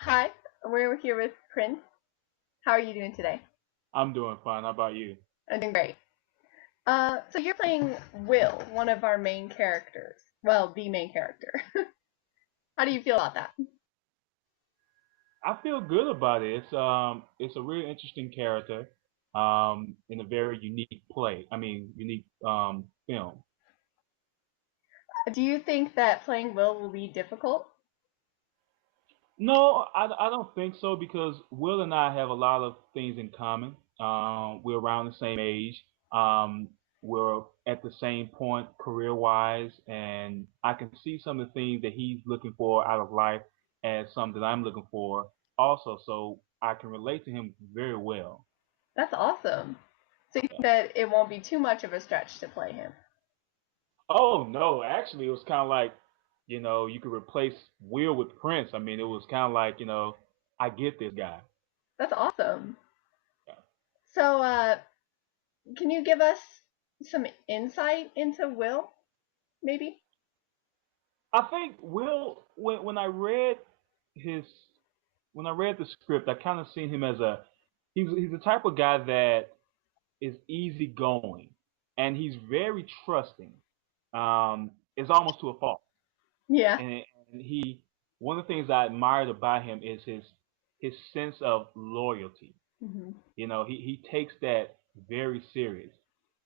Hi, we're here with Prince. How are you doing today? I'm doing fine. How about you? I'm doing great. So you're playing Will, one of our main characters. Well, the main character. How do you feel about that? I feel good about it. It's a really interesting character, in a very unique play. I mean, unique film. Do you think that playing will be difficult? No, I don't think so because Will and I have a lot of things in common. We're around the same age. We're at the same point career-wise, and I can see some of the things that he's looking for out of life as something that I'm looking for also. So I can relate to him very well. That's awesome. So you think Yeah. that it won't be too much of a stretch to play him? Oh no, actually, it was kind of like, you could replace Will with Prince. I mean, it was kind of like, I get this guy. That's awesome. Yeah. So, can you give us some insight into Will, maybe? I think Will, when I read his, when I read the script, I kind of seen him as he's the type of guy that is easygoing, and he's very trusting. It's almost to a fault, Yeah. and one of the things I admired about him is his sense of loyalty. Hmm. He takes that very serious,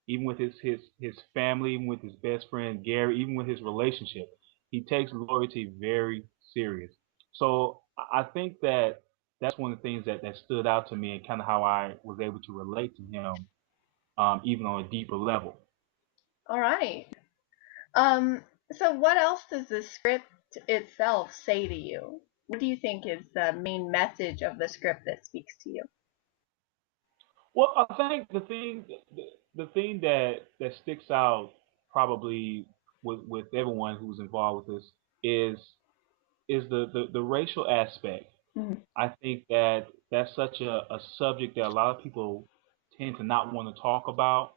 even with his family, even with his best friend Gary, even with his relationship. He takes loyalty very serious. So I think that that's one of the things that stood out to me and kind of how I was able to relate to him, even on a deeper level. All right. Um, so what else does the script itself say to you? What do you think is the main message of the script that speaks to you? Well, I think the thing that sticks out probably with everyone who's involved with this is the racial aspect. Mhm. I think that that's such a subject that a lot of people tend to not want to talk about.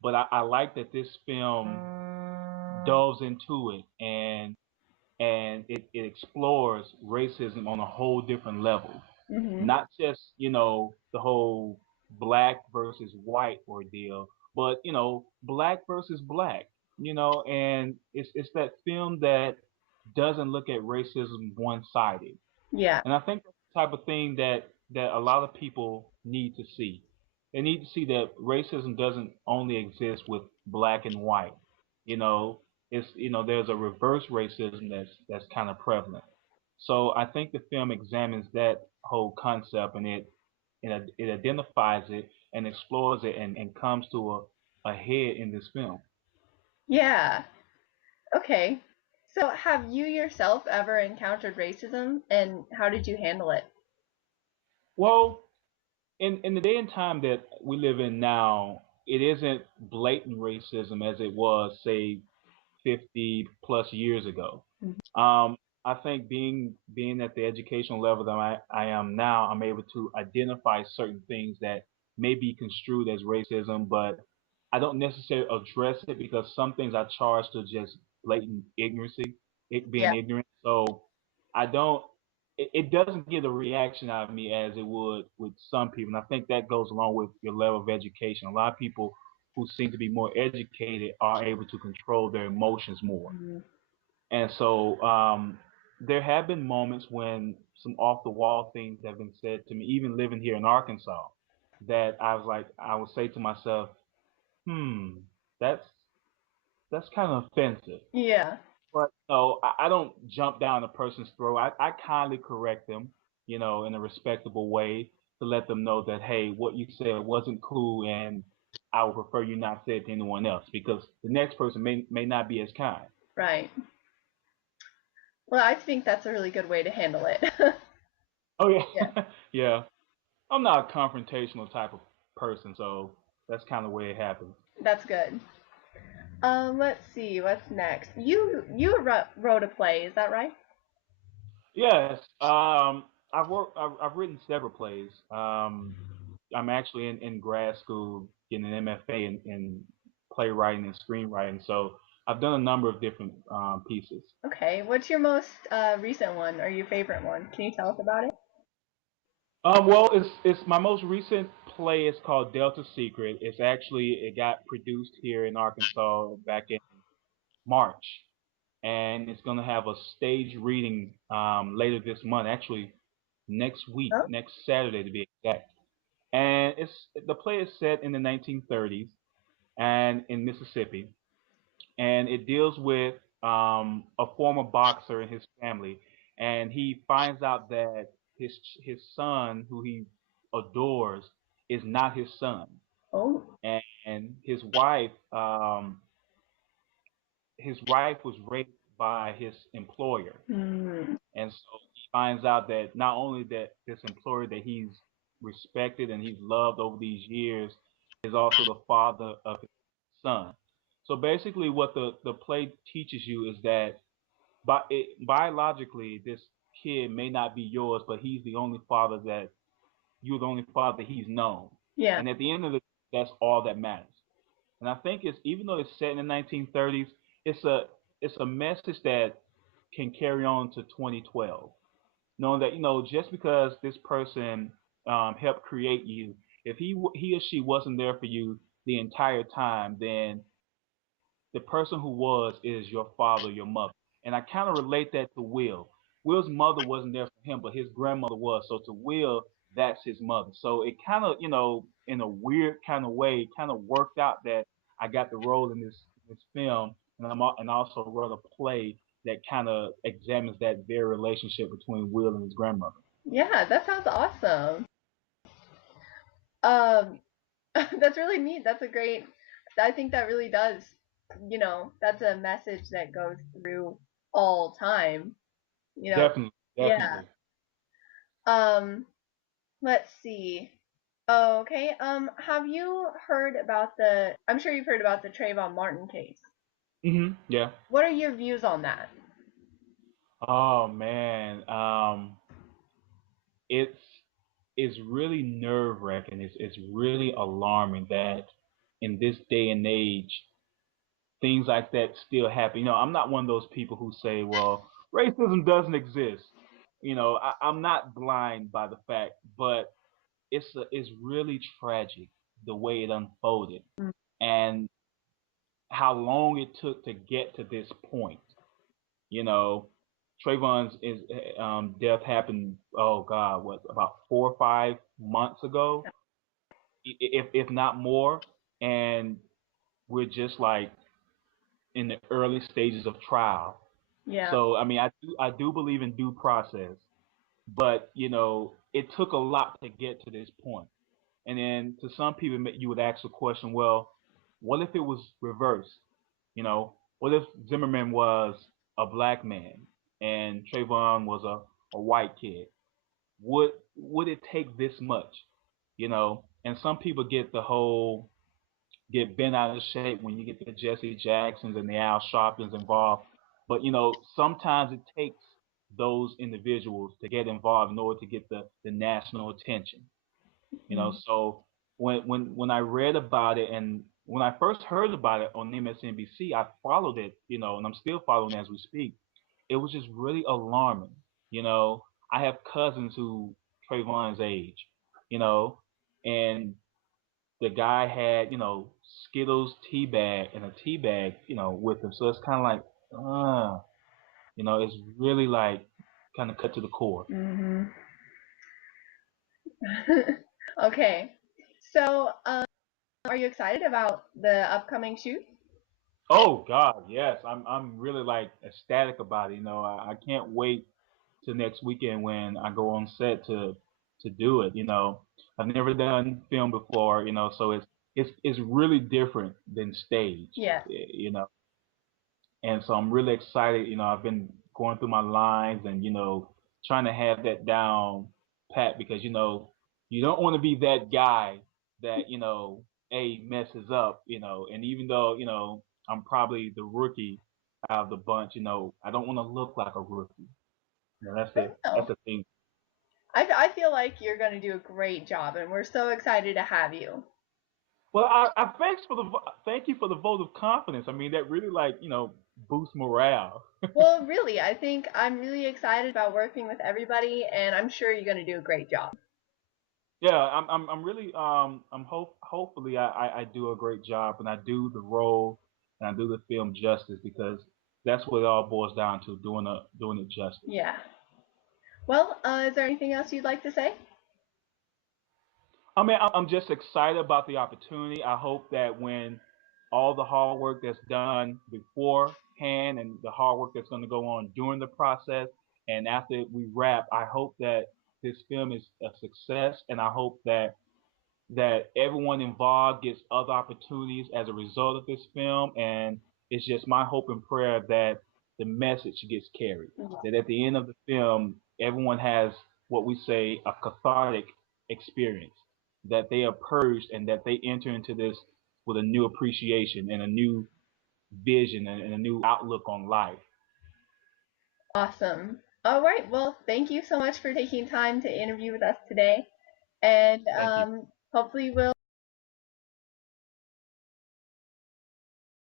But I like that this film delves into it and it explores racism on a whole different level. Mhm. Not just, the whole black versus white ordeal, but, black versus black, and it's that film that doesn't look at racism one-sided. Yeah. And I think that's the type of thing that a lot of people need to see. They need to see that racism doesn't only exist with black and white. You know, there's a reverse racism that's kind of prevalent. So I think the film examines that whole concept and it identifies it and explores it and comes to a head in this film. Yeah. Okay. So have you yourself ever encountered racism and how did you handle it? Well, in the day and time that we live in now, it isn't blatant racism as it was, say, 50 plus years ago. Mhm. I think being at the educational level that I am now, I'm able to identify certain things that may be construed as racism, but I don't necessarily address it because some things I charge to just blatant ignorancy, it being Yeah. ignorant. So I don't. It doesn't get a reaction out of me as it would with some people, and I think that goes along with your level of education. A lot of people who seem to be more educated are able to control their emotions more. Mhm. And so there have been moments when some off the wall things have been said to me, even living here in Arkansas, that I would say to myself, that's kind of offensive. Yeah. But no, I don't jump down a person's throat. I kindly correct them, in a respectable way to let them know that, hey, what you said wasn't cool and I would prefer you not say it to anyone else because the next person may not be as kind. Right. Well, I think that's a really good way to handle it. Oh Yeah. yeah, yeah. I'm not a confrontational type of person, so that's kind of the way it happens. That's good. Let's see what's next. You wrote a play, is that right? Yes, I've written several plays. I'm actually in grad school getting an MFA in playwriting and screenwriting, so I've done a number of different pieces. Okay, what's your most recent one or your favorite one? Can you tell us about it? Well, it's my most recent play. Is called Delta Secret. It got produced here in Arkansas back in March, and it's going to have a stage reading later this month. Actually, next week, Oh, next Saturday to be exact. And the play is set in the 1930s and in Mississippi, and it deals with a former boxer and his family, and he finds out that his son, who he adores, is not his son, oh, and his wife was raped by his employer, hmm. and so he finds out that not only that this employer that he's respected and he's loved over these years is also the father of his son. So basically, what the play teaches you is that biologically, this kid may not be yours, but you're the only father he's known. Yeah, And at the end of the day, that's all that matters. And I think it's even though it's set in the 1930s, it's a it's a message that can carry on to 2012. Knowing that just because this person helped create you, if he or she wasn't there for you the entire time, then the person who was is your father, your mother. And I kind of relate that to Will. Will's mother wasn't there for him, but his grandmother was. So to Will, that's his mother. So it kind of, in a weird kind of way, kind of worked out that I got the role in this film, and I also wrote a play that kind of examines that very relationship between Will and his grandmother. yeah, that sounds awesome. Um, that's really neat. That's a great. I think that really does. That's a message that goes through all time. You know, Definitely, yeah. definitely. Um, let's see. Oh, okay. Have you heard about the? I'm sure you've heard about the Trayvon Martin case. Yeah. What are your views on that? Oh man. It's really nerve wracking. It's really alarming that in this day and age things like that still happen. I'm not one of those people who say, well, racism doesn't exist. I'm not blind by the fact, but it's really tragic the way it unfolded and how long it took to get to this point. You know, Trayvon's death happened. Oh God, what about 4 or 5 months ago? If not more, and we're just like in the early stages of trial. Yeah. So I mean, I do believe in due process, but it took a lot to get to this point. And then to some people, you would ask the question, well, what if it was reversed? What if Zimmerman was a black man and Trayvon was a white kid? Would it take this much? And some people get bent out of shape when you get the Jesse Jacksons and the Al Sharptons involved. But sometimes it takes those individuals to get involved in order to get the national attention. Mhm. So when I read about it and when I first heard about it on MSNBC, I followed it, and I'm still following as we speak. It was just really alarming. You know, I have cousins who Trayvon's age, you know, and the guy had, Skittles tea bag and a tea bag, with him. So it's kind of like, it's really like kind of cut to the core. Mhm. Okay. So, are you excited about the upcoming shoot? Oh God, yes. I'm really like ecstatic about it. I can't wait till next weekend when I go on set to do it. I've never done film before. So it's really different than stage. Yeah. And so I'm really excited. I've been going through my lines and trying to have that down pat because you don't want to be that guy that a messes up. And even though I'm probably the rookie out of the bunch, I don't want to look like a rookie. That's I the that's know. the thing. I feel like you're going to do a great job, and we're so excited to have you. Well, thank you for the vote of confidence. I mean, that really boosts morale. Well, really, I think I'm really excited about working with everybody, and I'm sure you're going to do a great job. Yeah, I'm really hopefully I do a great job and I do the role and I do the film justice because that's what it all boils down to doing it justice. Yeah. Well, is there anything else you'd like to say? I mean, I'm just excited about the opportunity. I hope that when all the hard work that's done beforehand and the hard work that's going to go on during the process and after we wrap, I hope that this film is a success and I hope that everyone involved gets other opportunities as a result of this film. And it's just my hope and prayer that the message gets carried. That at the end of the film, everyone has what we say a cathartic experience. That they are purged and that they enter into this with a new appreciation and a new vision and a new outlook on life. Awesome. All right. Well, thank you so much for taking time to interview with us today. And Thank you. hopefully we'll